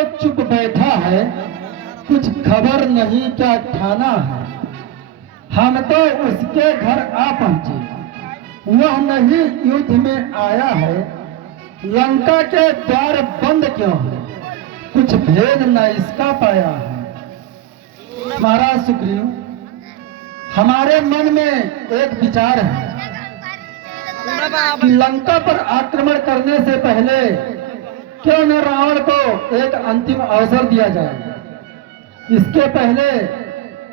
तो चुप बैठा है, कुछ खबर नहीं क्या ठाना है। हम तो उसके घर आ पहुंचे, वह नहीं युद्ध में आया है। लंका के द्वार बंद क्यों है, कुछ भेद न इसका पाया है। महाराज सुग्रीव, हमारे मन में एक विचार है कि लंका पर आक्रमण करने से पहले क्यों न रावण को एक अंतिम अवसर दिया जाए। इसके पहले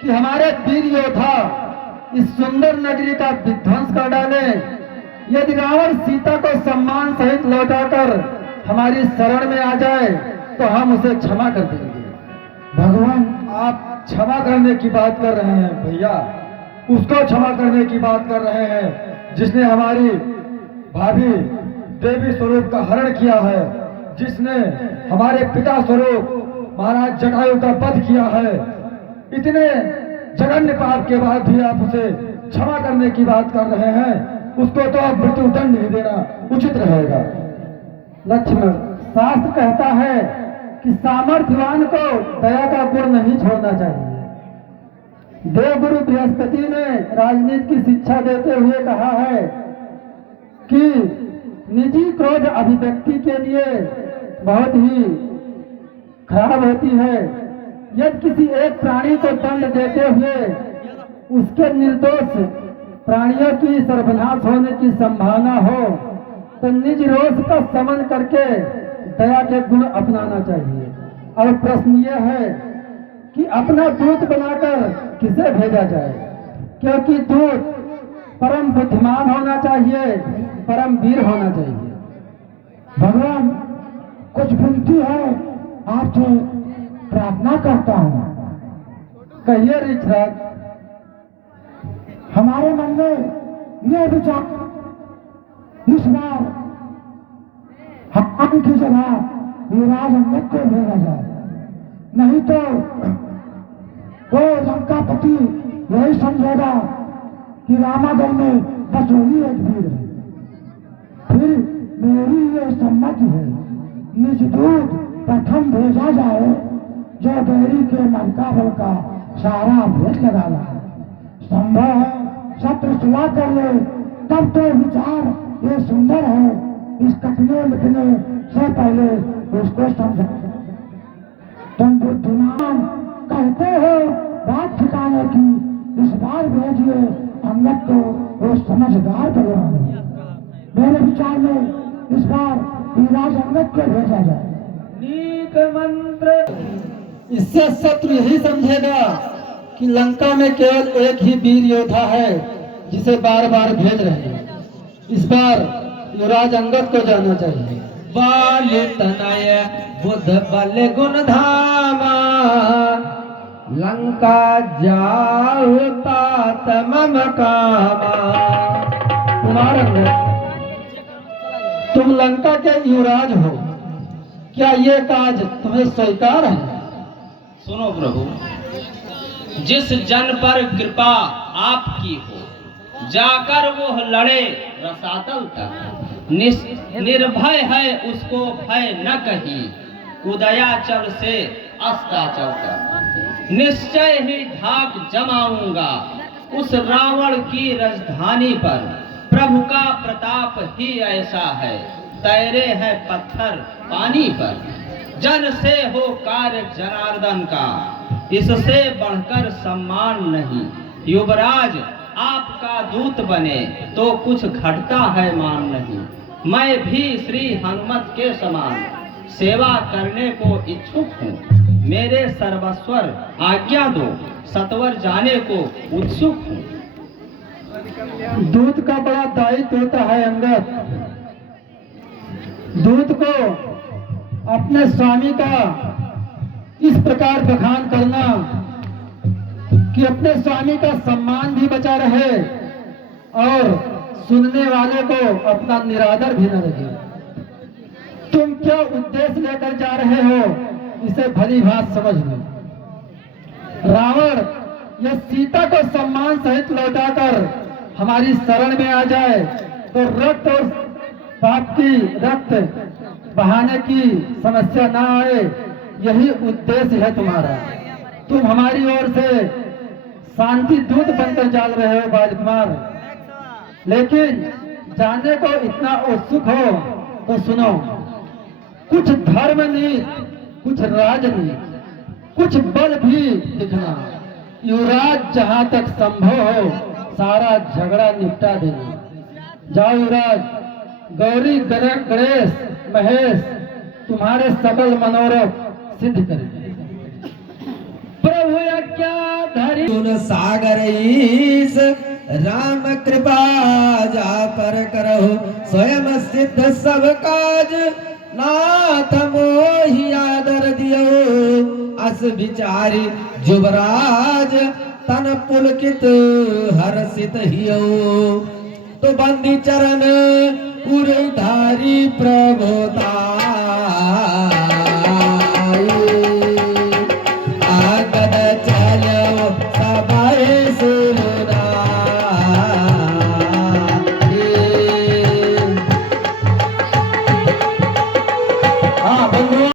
कि हमारे वीर योद्धा इस सुंदर नगरी का विध्वंस कर डाले। यदि रावण सीता को सम्मान सहित लौटाकर हमारी शरण में आ जाए तो हम उसे क्षमा कर देंगे। भगवान, आप क्षमा करने की बात कर रहे हैं भैया, उसको क्षमा करने की बात कर रहे हैं जिसने हमारी भाभी देवी स्वरूप का हरण किया है, जिसने हमारे पिता स्वरूप महाराज जटायु का वध किया है। इतने जघन्य पाप के बाद भी आप उसे क्षमा करने की बात कर रहे हैं, उसको तो आप मृत्यु दंड ही देना उचित रहेगा। लक्ष्मण, शास्त्र कहता है कि सामर्थ्यवान को दया का गुण नहीं छोड़ना चाहिए। देवगुरु बृहस्पति ने राजनीति की शिक्षा देते हुए कहा है कि निजी क्रोध अभिव्यक्ति के लिए बहुत ही खराब होती है। यदि किसी एक प्राणी को दंड देते हुए उसके निर्दोष प्राणियों की सर्वनाश होने की संभावना हो तो निज रोष का समन करके दया के गुण अपनाना चाहिए। और प्रश्न यह है कि अपना दूत बनाकर किसे भेजा जाए, क्योंकि दूत परम बुद्धिमान होना चाहिए, परम वीर होना चाहिए। भगवान, कुछ विनती है, आपसे प्रार्थना करता हूँ। कहिए ऋषराज। हमारे मन में यह विचार, इस बार हम की जगह युवराज अंगद को भेजा जाए, नहीं तो वो लंकापति यही समझेगा कि रामादल में बस वही एक वीर है। फिर मेरी ये सम्मति है, निज दूत प्रथम भेजा जाए जो बैरी के मनकाबल का सारा भेद लगाना है। संभव है शत्रु सुलह कर ले, तब तो विचार ये सुंदर है। इस कटने मिटने से पहले उसको समझा। तुम बुद्धिमान कहते हो बात ठिकाने की, इस बार भेजिए अंगद को, वो समझदार भगवान है। मेरे विचार में इस बार युवराज अंगद को भेजा जाए। नीक मंत्र। इससे शत्रु यही समझेगा कि लंका में केवल एक ही वीर योद्धा है जिसे बार बार भेज रहे हैं। इस बार युवराज अंगद को जाना चाहिए। बाल तनय बुध बल गुण धामा, लंका जाऊ तात मम कामा। कुमार अंगद, तुम लंका के युवराज हो, क्या ये काज तुम्हें स्वीकार है? सुनो प्रभु, जिस जन पर कृपा आपकी हो, जाकर वो लड़े रसातल तक। निर्भय है उसको भय न कही, उदयाचल से अस्ताचल तक। निश्चय ही ढाक जमाऊंगा उस रावण की राजधानी पर। प्रभु का प्रताप ही ऐसा है, तैरे है पत्थर पानी पर। जन से हो कार्य जनार्दन का, इससे बढ़कर सम्मान नहीं। युवराज आपका दूत बने तो कुछ घटता है मान नहीं। मैं भी श्री हनुमत के समान सेवा करने को इच्छुक हूँ। मेरे सर्वस्वर आज्ञा दो, सत्वर जाने को उत्सुक हूँ। दूत का बड़ा दायित्व होता है अंगद। दूत को अपने स्वामी का इस प्रकार बखान करना कि अपने स्वामी का सम्मान भी बचा रहे और सुनने वाले को अपना निरादर भी न लगे। तुम क्या उद्देश्य लेकर जा रहे हो, इसे भली भांति समझ लो। रावण यह सीता को सम्मान सहित लौटाकर हमारी शरण में आ जाए तो रक्त और पाप की रक्त बहाने की समस्या ना आए, यही उद्देश्य है तुम्हारा। तुम हमारी ओर से शांति दूत बनकर चल रहे हो बालकुमार, लेकिन जानने को इतना उत्सुक हो तो सुनो। कुछ धर्म नीति, कुछ राजनीति, कुछ बल भी दिखना। युवराज जहां तक संभव हो सारा झगड़ा निपटा देना। जाओ युवराज, गौरी गणेश महेश तुम्हारे सकल मनोरथ सिद्ध करेंगे। प्रभु आज्ञाधारी सुन सागर ईश राम कृपा जा पर करहु स्वयं सिद्ध सब काज नाथ मोहि आदर दियो अस विचारी जुबराज तन पुलकित हर्षित हियो तो बंदी चरण उर धारी प्रभुता